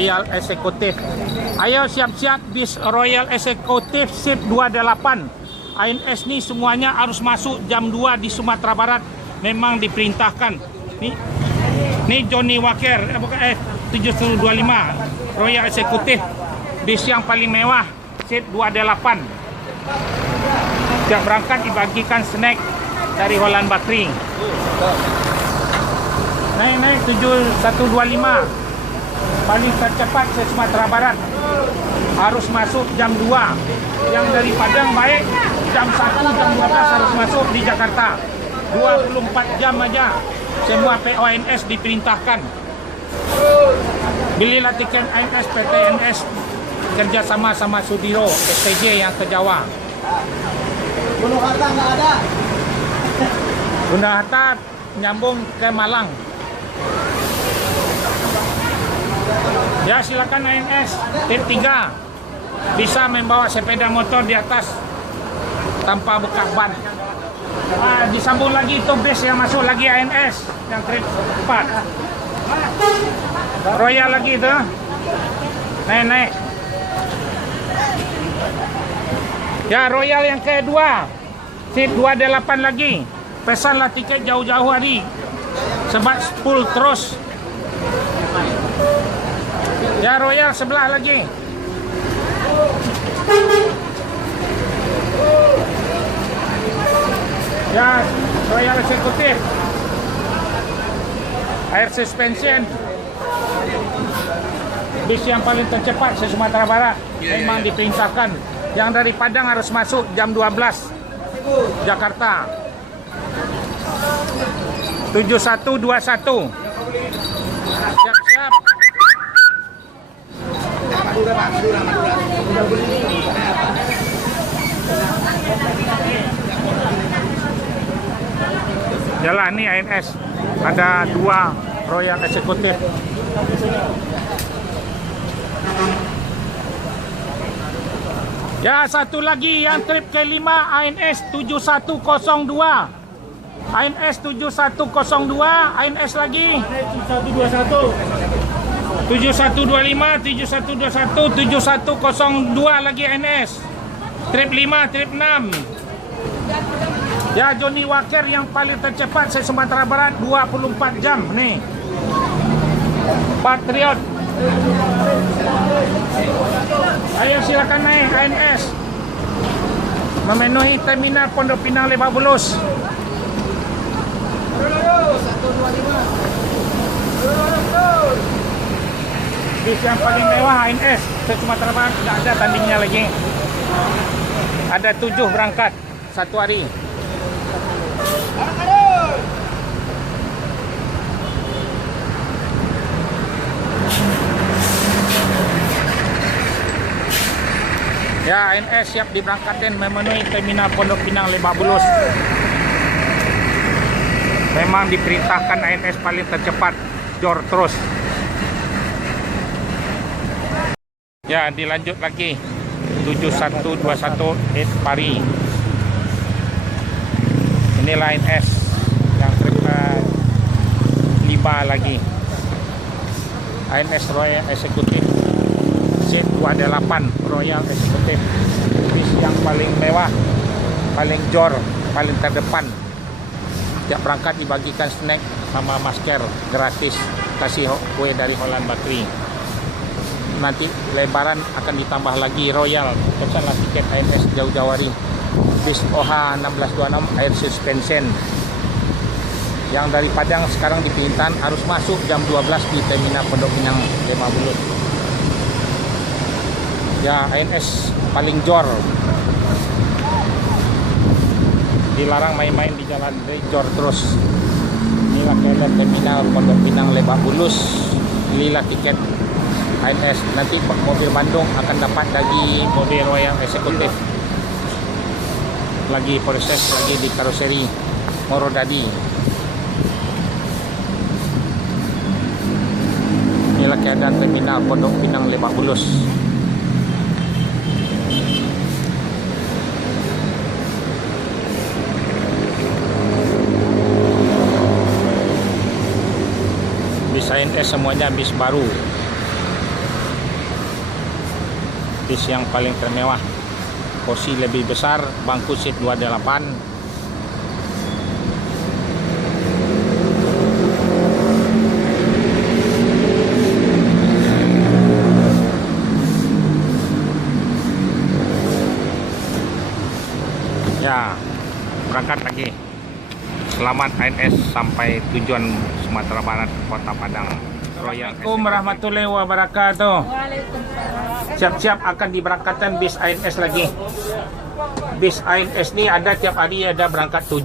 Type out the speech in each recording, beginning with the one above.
Royal Executive. Ayo siap-siap bis Royal Executive Sip 28. ANS ni semuanya harus masuk jam 2 di Sumatera Barat. Memang diperintahkan. Ni Johnny Walker 725 Royal Executive, bis yang paling mewah, Sip 28. Setiap berangkat dibagikan snack dari Holland Bakri. Naik 7125 paling tercepat se Sumatera Barat, harus masuk jam 2. Yang dari Padang baik jam 1 jam 12 harus masuk di Jakarta. 24 jam aja. Semua PONS diperintahkan. Belilah tiket ANS PTNS kerjasama sama Sudiro STJ yang ke Jawa. Gunung Hatta nggak ada. Gunung Hatta nyambung ke Malang. Ya silakan ANS Tip 3 bisa membawa sepeda motor di atas tanpa buka ban. Disambung lagi itu bis yang masuk lagi ANS yang trip 4. Royal lagi itu. Naik. Ya Royal yang kedua Sip 28 lagi. Pesanlah tiket jauh-jauh hari sebab full terus. Ya Royal sebelah lagi. Ya Royal Executive Air Suspension, bis yang paling tercepat se Sumatera Barat. Memang diperintahkan. Yang dari Padang harus masuk jam 12 Jakarta. 7121. Siap-siap. Jalan nih ANS. Ada 2 Royal Executive. Ya satu lagi yang trip ke-5 ANS 7102. ANS 7102, ANS lagi 7121. 7125, 7121, 7102 lagi ANS. Trip 5, trip 6. Ya Johnny Walker yang paling tercepat se Sumatera Barat 24 jam nih. Patriot. Ayo silakan naik ANS. Memenuhi terminal Pondok Pinang Lebak Bulus. Bis yang paling mewah ANS se Sumatera Barat, tidak ada tandingnya lagi. Ada 7 berangkat satu hari. Ya ANS siap diberangkatkan memenuhi terminal Pondok Pinang Lebak Bulus. Memang diperintahkan ANS paling tercepat, jor terus. Ya dilanjut lagi 7121 Pari. Inilah ANS yang terdekat 5 lagi. ANS Royal Executive Sip 28 Royal Executive, bis yang paling mewah, paling jor, paling terdepan. Setiap berangkat dibagikan snack sama masker gratis, kasih kue dari Holland Bakri. Nanti lebaran akan ditambah lagi Royal. Pesanlah tiket ANS jauh-jauh hari. Bis OH 1626 Air Suspension yang dari Padang sekarang dipintan harus masuk jam 12 di terminal Pondok Pinang Lebak Bulus. Ya ANS paling jor, dilarang main-main di jalan, jor terus. Inilah keadaan terminal Pondok Pinang Lebak Bulus. Inilah tiket ANS. Nanti mobil Bandung akan dapat lagi mobil Royal Executive. Lagi proses lagi di karoseri Morodadi. Inilah keadaan terminal Pondok Pinang Lebak Bulus. Bis ANS semuanya bis baru. bis yang paling termewah, kursi lebih besar, bangku seat 28. Ya, berangkat lagi. Selamat ANS sampai tujuan Sumatera Barat, Kota Padang. Assalamualaikum warahmatullahi wabarakatuh. Siap-siap akan diberangkatkan bis ANS lagi. Bis ANS ini ada tiap hari, ada berangkat 7.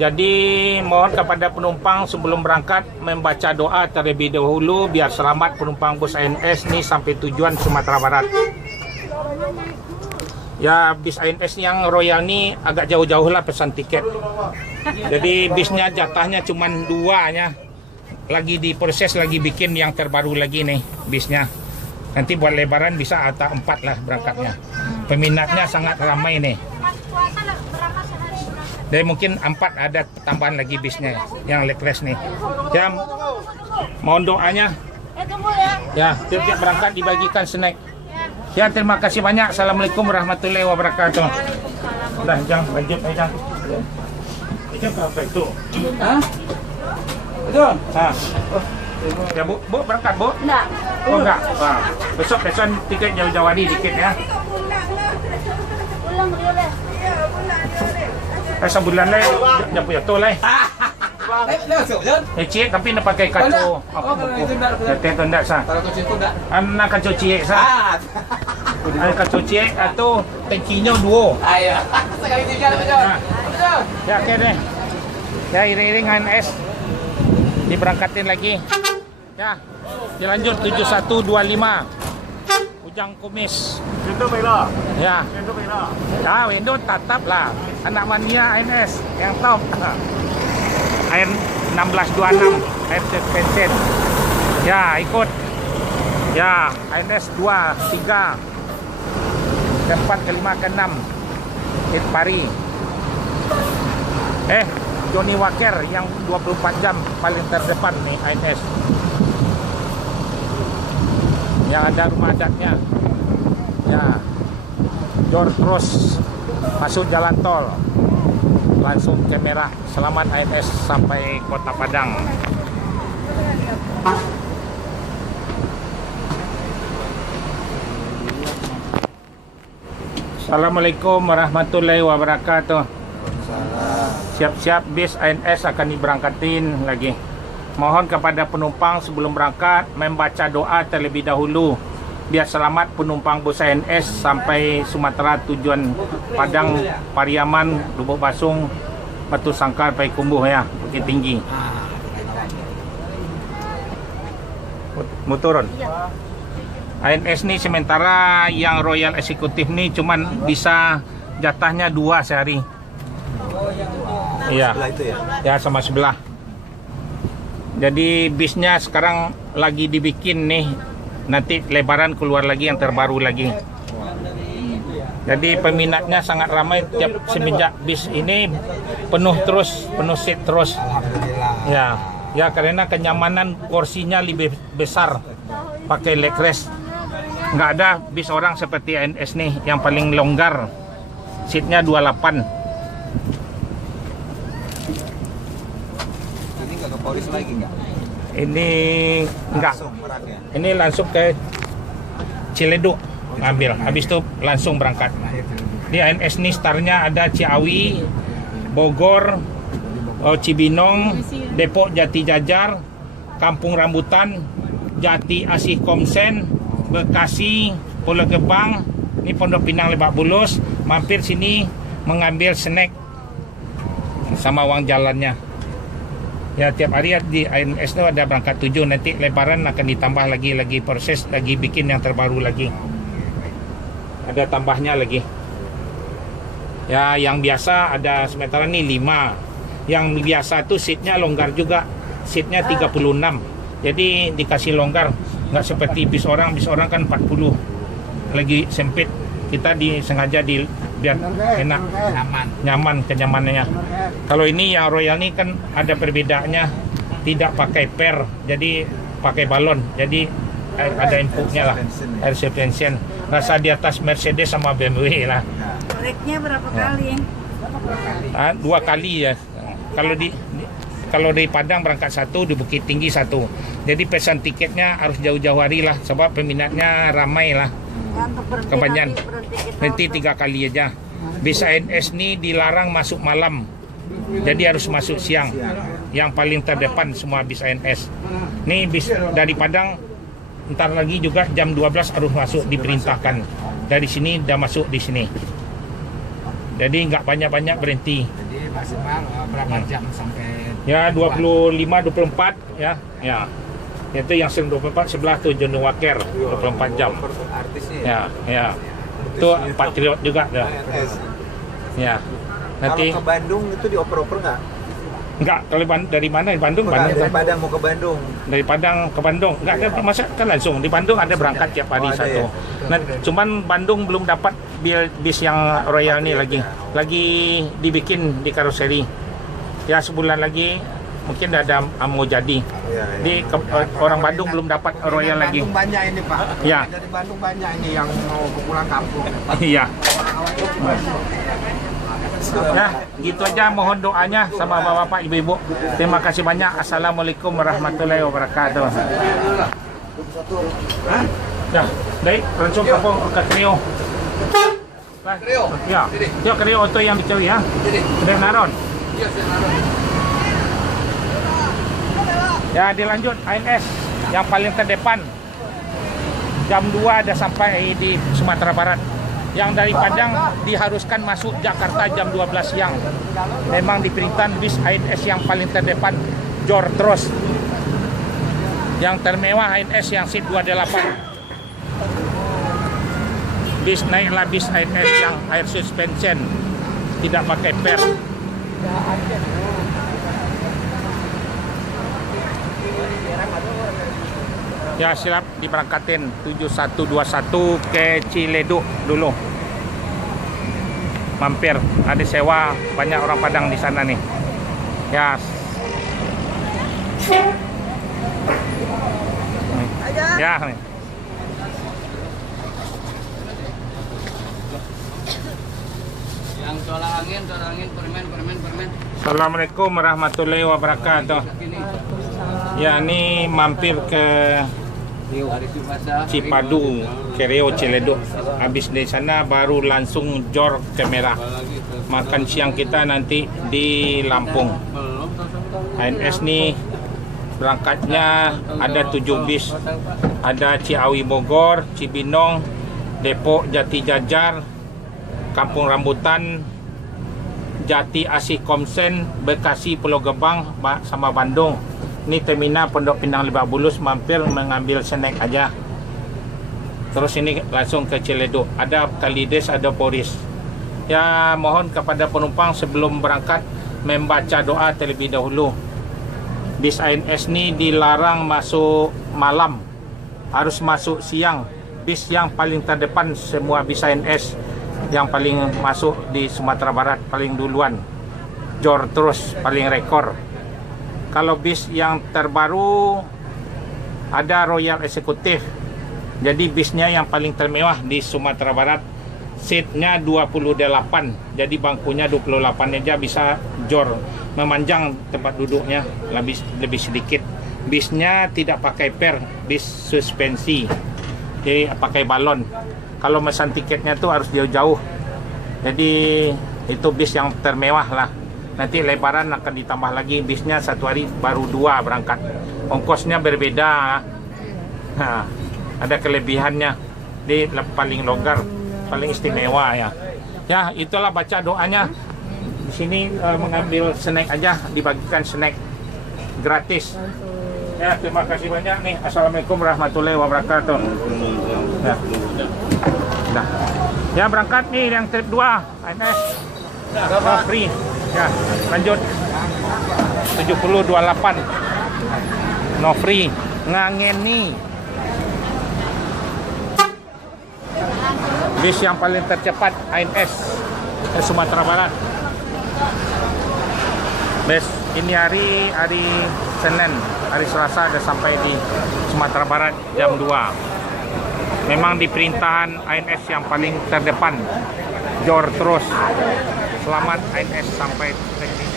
Jadi mohon kepada penumpang sebelum berangkat membaca doa terlebih dahulu biar selamat penumpang bus ANS ini sampai tujuan Sumatera Barat. Ya, bis ANS yang Royal ini agak jauh-jauh lah pesan tiket. Jadi bisnya jatahnya cuma 2 nya. Lagi diproses, lagi bikin yang terbaru lagi nih bisnya. Nanti buat lebaran bisa atau 4 lah berangkatnya. Peminatnya sangat ramai nih. Dan mungkin 4 ada tambahan lagi bisnya yang leg-race nih. Ya, mohon doanya. Ya, tiap-tiap berangkat dibagikan snack. Ya, terima kasih banyak. Assalamualaikum warahmatullahi wabarakatuh. Udah, Jang, lanjut aja. Ini apa itu? Hah? Betul? Nah. Ya, Bu berangkat, Bu? Enggak. Oh, enggak. Wah, besok pesan tiket jauh-jauh hari dikit ya. Pulang boleh. Sebulan lah, dia punya tol lah. Cik, tapi nak pakai kacu. kalau itu enggak. Itu enggak sah. Kalau kucing itu enggak. Anak kacu cik sah. Ada kacu cik atau tensinya 2. Ayo. Sekali tinggal betul. Betul. Ya, oke deh. Ya, iring-iring ANS diberangkatin lagi. Ya, dilanjut 7125 Ujang Kumis. Itu bela. Ya, Itu bela. ya window tetap lah. Anak mania ANS yang top. Air 1626 air suspension. Ya, ikut. Ya, ANS 2, 3 4 ke 5 ke 6 Hit Pari. Johnny Walker yang 24 jam paling terdepan nih ANS. Yang ada rumah adatnya. Ya, George Cross masuk jalan tol langsung ke merah. Selamat ANS sampai Kota Padang. Assalamualaikum warahmatullahi wabarakatuh. Siap-siap bis ANS akan diberangkatin lagi. Mohon kepada penumpang sebelum berangkat membaca doa terlebih dahulu biar selamat penumpang bus ANS sampai Sumatera tujuan Padang, Pariaman, Lubuk Basung, Batu Sangkar, Payakumbuh ya, Bukit Tinggi. Mau turun? ANS ini sementara yang Royal Eksekutif ini cuman bisa jatahnya 2 sehari. Iya. Ya, sama sebelah. Jadi bisnya sekarang lagi dibikin nih. Nanti lebaran keluar lagi yang terbaru lagi. Jadi peminatnya sangat ramai tiap semenjak bis ini penuh terus, penuh seat terus. Ya, ya karena kenyamanan kursinya lebih besar pakai leg rest. Nggak ada bis orang seperti ANS nih yang paling longgar. Seatnya 28. Ini enggak ke Polres lagi enggak? Ini enggak. Langsung meraknya. Ini langsung ke Ciledug ngambil. Habis itu langsung berangkat. Di ANS ini startnya ada Ciawi, Bogor, Cibinong, Depok Jati Jajar, Kampung Rambutan, Jati Asih Komsen, Bekasi, Pulau Gebang, ini Pondok Pinang Lebak Bulus, mampir sini mengambil snack sama uang jalannya. Ya, tiap hari di ANS itu ada berangkat 7, nanti lebaran akan ditambah lagi proses, lagi bikin yang terbaru lagi. Ada tambahnya lagi. Ya, yang biasa ada sementara ini 5. Yang biasa tuh seatnya longgar juga, seatnya 36. Jadi dikasih longgar, nggak seperti bis orang kan 40. Lagi sempit, kita sengaja biar enak, nyaman kenyamanannya. Kalau ini yang Royal ini kan ada perbedaannya, tidak pakai per, jadi pakai balon, jadi ada empuknya lah, air suspension. Rasa di atas Mercedes sama BMW lah. Reknya berapa kali? 2 kali ya. Kalau di Padang berangkat 1, di Bukit Tinggi 1. Jadi pesan tiketnya harus jauh-jauh hari lah, sebab peminatnya ramai lah. Kebanyakan nanti 3 kali aja. Bis ANS ni dilarang masuk malam, jadi harus masuk siang. Yang paling terdepan semua bis ANS. Nih bis dari Padang ntar lagi juga jam 12 harus masuk, diperintahkan. Dari sini dah masuk di sini. Jadi nggak banyak-banyak berhenti. Jadi maksimal berapa jam sampai? Ya 25-24 ya. Ya. Itu yang 24 sebelah tuh John Waker 24 jam. Artisnya. Ya. Itu Patriot juga dah. Ya. Nanti Kalau ke Bandung itu dioper-oper nggak? enggak, kalau dari mana? Di Bandung, Dari Bandung. Padang mau ke Bandung. Dari Padang ke Bandung enggak ada masa kan langsung di Bandung ada berangkat tiap hari Oh, ada satu. ya? Nah, cuman Bandung belum dapat bis yang Royal nih lagi dibikin di karoseri. Ya sebulan lagi mungkin ada mau jadi. Iya, iya. Orang Bandung belum dapat Royal lagi. Bandung banyak ini Pak. Ya. Dari Bandung banyak ini yang mau pulang kampung. Iya. Ya, gitu aja, mohon doanya sama bapak-bapak, ibu-ibu. Terima kasih banyak. Assalamualaikum warahmatullahi wabarakatuh. Ya, baik, langsung kampung ke Krio. Krio? Ya, yuk Krio auto yang dicuri ya. Udah naron. Ya, dilanjut ANS yang paling terdepan. Jam 2 ada sampai di Sumatera Barat. Yang dari Padang diharuskan masuk Jakarta jam 12 siang. Memang diperintahkan bis ANS yang paling terdepan jor terus. Yang termewah ANS yang seat 28. Bis naiklah bis ANS yang air suspension, tidak pakai per. Ya silap diberangkatin 7121 ke Ciledug dulu. Mampir, ada sewa banyak orang Padang di sana nih. Ya. Ya. Yang tolak angin, permen. Assalamualaikum warahmatullahi wabarakatuh. Ya, ini mampir ke Cipadu, Krio Ciledug. Habis dari sana baru langsung jor ke Merah. Makan siang kita nanti di Lampung. ANS nih berangkatnya ada 7 bis. Ada Ciawi Bogor, Cibinong, Depok Jati Jajar, Kampung Rambutan, Jati Asih Komsen, Bekasi Pulau Gebang sama Bandung. Ini terminal Pondok Pinang Lebak Bulus, mampir mengambil snack aja. Terus ini langsung ke Ciledug. Ada Kalides, ada Poris. Ya mohon kepada penumpang sebelum berangkat membaca doa terlebih dahulu. Bis ANS ini dilarang masuk malam, harus masuk siang. Bis yang paling terdepan semua bis ANS yang paling masuk di Sumatera Barat paling duluan. Jor terus paling rekor. Kalau bis yang terbaru ada Royal Executive. Jadi bisnya yang paling termewah di Sumatera Barat. Seatnya 28. Jadi bangkunya 28 aja bisa jor. Memanjang tempat duduknya lebih sedikit. Bisnya tidak pakai per, bis suspensi. Jadi pakai balon. Kalau mesan tiketnya tuh harus jauh-jauh. Jadi itu bis yang termewah lah. Nanti lebaran akan ditambah lagi bisnya, satu hari baru 2 berangkat. Ongkosnya berbeda. Nah, ada kelebihannya. Di paling longgar, paling istimewa ya. Ya, itulah baca doanya. Di sini mengambil snack aja, dibagikan snack gratis. Ya, terima kasih banyak nih. Assalamualaikum warahmatullahi wabarakatuh. Ya. Nah. Ya, berangkat nih yang trip 2 ANS. Free. Ya, lanjut 7028 no free ngangeni. Bis yang paling tercepat ANS ke Sumatera Barat. Bes ini hari Senin, hari Selasa ada sampai di Sumatera Barat jam 2. Memang di perintahan ANS yang paling terdepan. Jor terus. Selamat ANS sampai teknis.